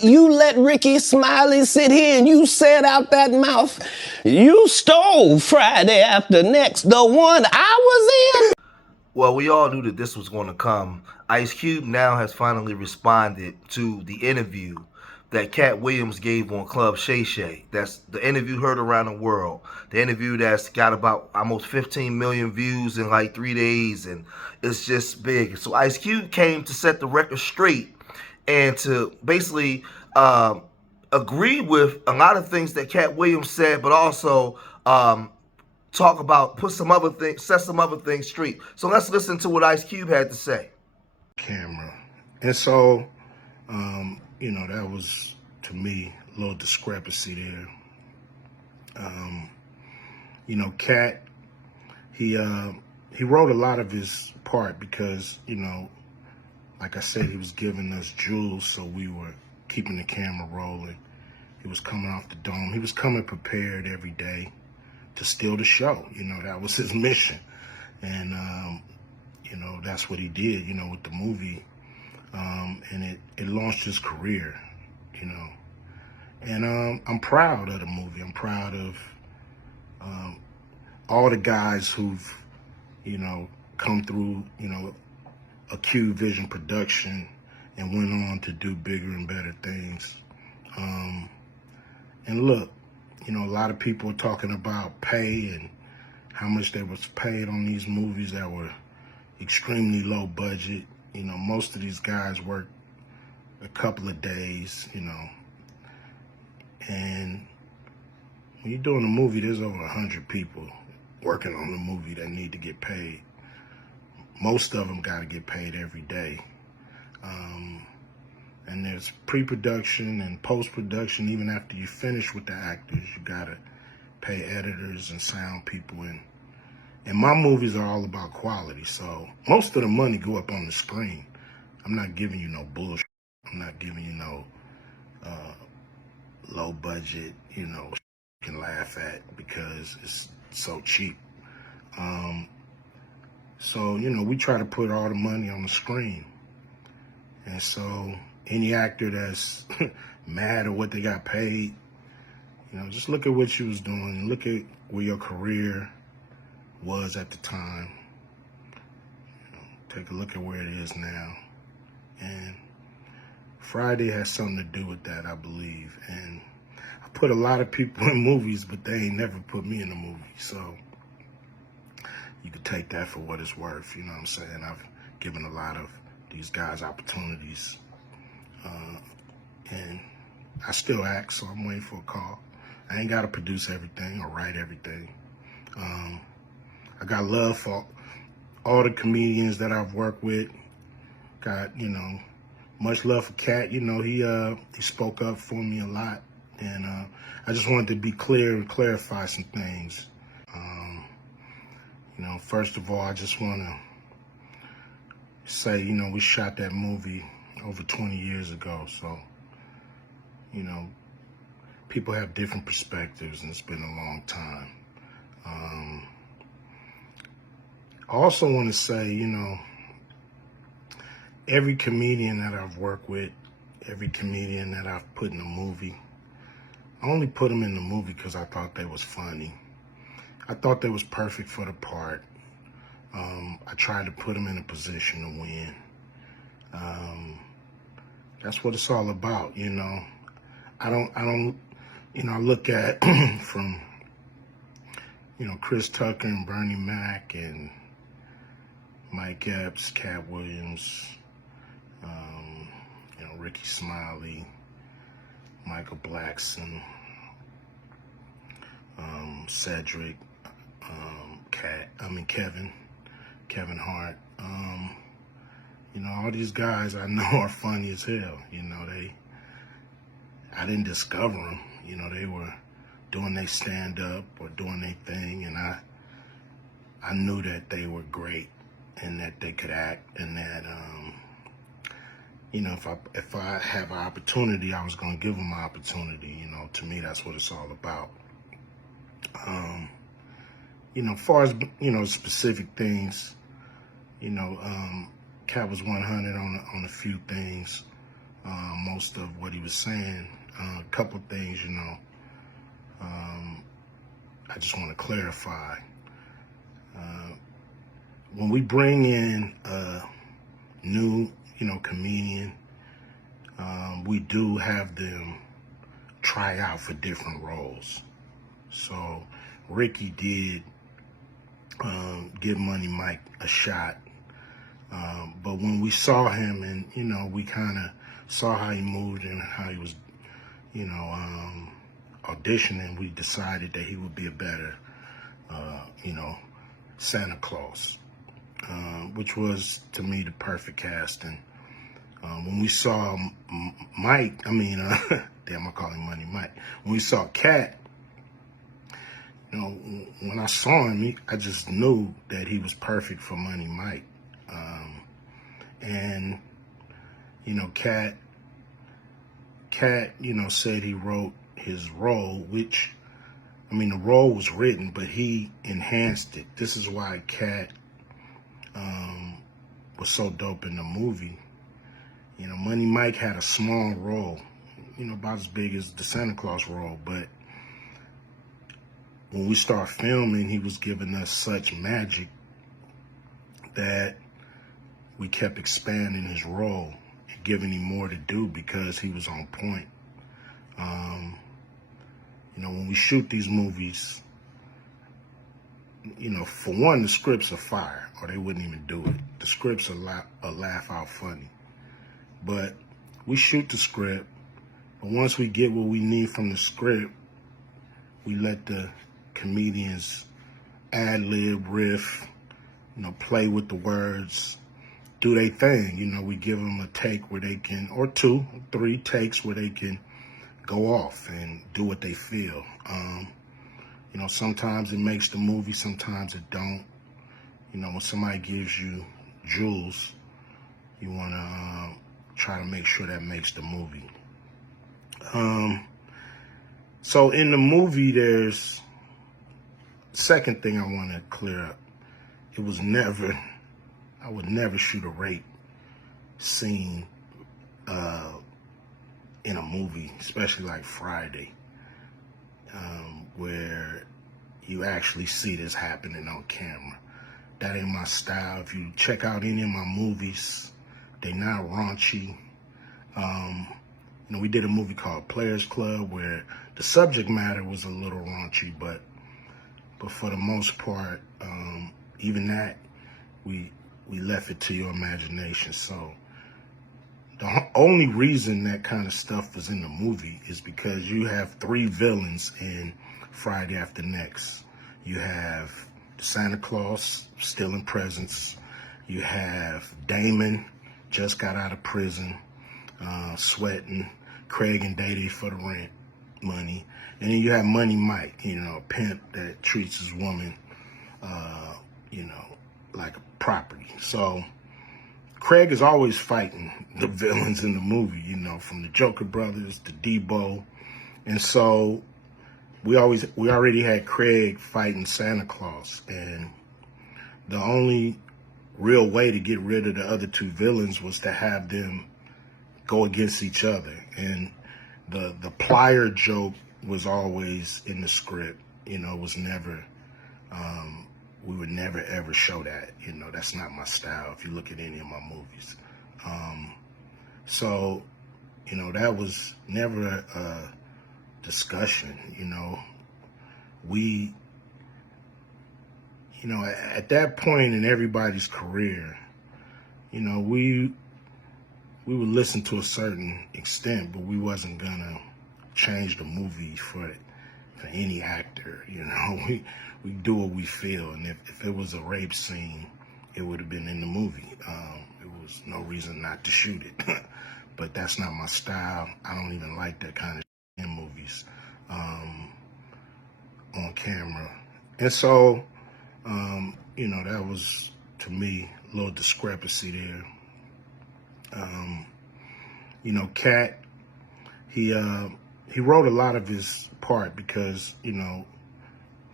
You let Ricky Smiley sit here and you said out that mouth, you stole Friday After Next, the one I was in. Well, we all knew that this was going to come. Ice Cube now has finally responded to the interview that Katt Williams gave on Club Shay Shay. That's the interview heard around the world. The interview that's got about almost 15 million views in like 3 days, and it's just big. So Ice Cube came to set the record straight and to basically agree with a lot of things that Katt Williams said, but also talk about, put some other things, set some other things straight. So let's listen to what Ice Cube had to say. Camera. And so, that was, to me, a little discrepancy there. Katt, he wrote a lot of his part because, like I said, he was giving us jewels, so we were keeping the camera rolling. He was coming off the dome. He was coming prepared every day to steal the show. That was his mission. And, that's what he did, with the movie. And it launched his career, And I'm proud of the movie. I'm proud of all the guys who've, come through, a Q Vision production and went on to do bigger and better things. And look, a lot of people are talking about pay and how much they was paid on these movies that were extremely low budget. Most of these guys work a couple of days, and when you're doing a movie, there's over 100 people working on the movie that need to get paid. Most of them got to get paid every day. And there's pre-production and post-production. Even after you finish with the actors, you got to pay editors and sound people. And my movies are all about quality, so most of the money go up on the screen. I'm not giving you no bullshit. I'm not giving you no low budget, you can laugh at because it's so cheap. So, we try to put all the money on the screen. And so any actor that's mad at what they got paid, just look at what you was doing. Look at where your career was at the time. Take a look at where it is now. And Friday has something to do with that, I believe. And I put a lot of people in movies, but they ain't never put me in a movie. So you could take that for what it's worth. You know what I'm saying? I've given a lot of these guys opportunities. And I still act, so I'm waiting for a call. I ain't got to produce everything or write everything. I got love for all the comedians that I've worked with. Got, much love for Katt. He spoke up for me a lot. And I just wanted to be clear and clarify some things. First of all, I just want to say, we shot that movie over 20 years ago. So, people have different perspectives, and it's been a long time. I also want to say, every comedian that I've worked with, every comedian that I've put in a movie, I only put them in the movie because I thought they was funny. I thought they was perfect for the part. I tried to put them in a position to win. That's what it's all about, I look at from, Chris Tucker and Bernie Mac and Mike Epps, Katt Williams, Ricky Smiley, Michael Blackson, Cedric, Kevin Hart. All these guys I know are funny as hell. I didn't discover them. They were doing their stand-up or doing their thing, and I knew that they were great and that they could act, and that if I have an opportunity, I was gonna give them an opportunity. To me, that's what it's all about. As far as specific things, Katt was 100 on a few things. most of what he was saying. A couple things, I just want to clarify. When we bring in a new, comedian, we do have them try out for different roles. So Ricky did give Money Mike a shot. But when we saw him and, we kind of saw how he moved and how he was, auditioning, we decided that he would be a better, Santa Claus, which was, to me, the perfect casting. When we saw Mike, damn, I call him Money Mike. When we saw Katt, when I saw him, I just knew that he was perfect for Money Mike. And, Katt, said he wrote his role, which, the role was written, but he enhanced it. This is why Katt was so dope in the movie. Money Mike had a small role, about as big as the Santa Claus role, but when we start filming, he was giving us such magic that we kept expanding his role and giving him more to do because he was on point. When we shoot these movies, for one, the scripts are fire, or they wouldn't even do it. The scripts are laugh out funny. But we shoot the script, but once we get what we need from the script, we let the comedians ad-lib, riff, play with the words, do their thing. We give them a take where they can, or 2, 3 takes where they can go off and do what they feel. Sometimes it makes the movie, sometimes it don't. When somebody gives you jewels, you want to try to make sure that makes the movie. So in the movie, there's second thing I want to clear up. I would never shoot a rape scene in a movie, especially like Friday, where you actually see this happening on camera. That ain't my style. If you check out any of my movies, they not raunchy. We did a movie called Players Club where the subject matter was a little raunchy, but for the most part, even that, we left it to your imagination. So the only reason that kind of stuff was in the movie is because you have 3 villains in Friday After Next. You have Santa Claus stealing presents. You have Damon, just got out of prison, sweating. Craig and Dady for the rent money. And then you have Money Mike, a pimp that treats his woman, like a property. So Craig is always fighting the villains in the movie, from the Joker Brothers to Debo. And so we already had Craig fighting Santa Claus. And the only real way to get rid of the other 2 villains was to have them go against each other. And the plier joke was always in the script. It was never, we would never ever show that. That's not my style if you look at any of my movies. So, that was never a discussion. We, at that point in everybody's career, we would listen to a certain extent, but we wasn't gonna change the movie for any actor. We do what we feel, and if it was a rape scene, it would have been in the movie. There was no reason not to shoot it. But that's not my style. I don't even like that kind of in movies on camera. And so, that was, to me, a little discrepancy there. Katt, he wrote a lot of his part because,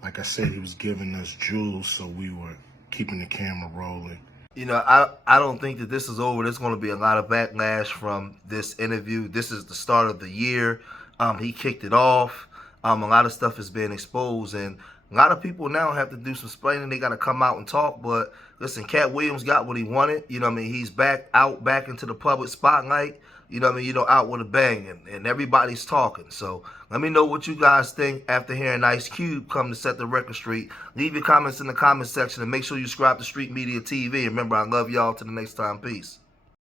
like I said, he was giving us jewels, so we were keeping the camera rolling. You know, I don't think that this is over. There's going to be a lot of backlash from this interview. This is the start of the year. He kicked it off. A lot of stuff is being exposed, and a lot of people now have to do some explaining. They got to come out and talk. But listen, Katt Williams got what he wanted. You know what I mean? He's back into the public spotlight. You know what I mean? Out with a bang, and everybody's talking. So let me know what you guys think after hearing Ice Cube come to set the record straight. Leave your comments in the comment section, and make sure you subscribe to Street Media TV. And remember, I love y'all. Till the next time. Peace.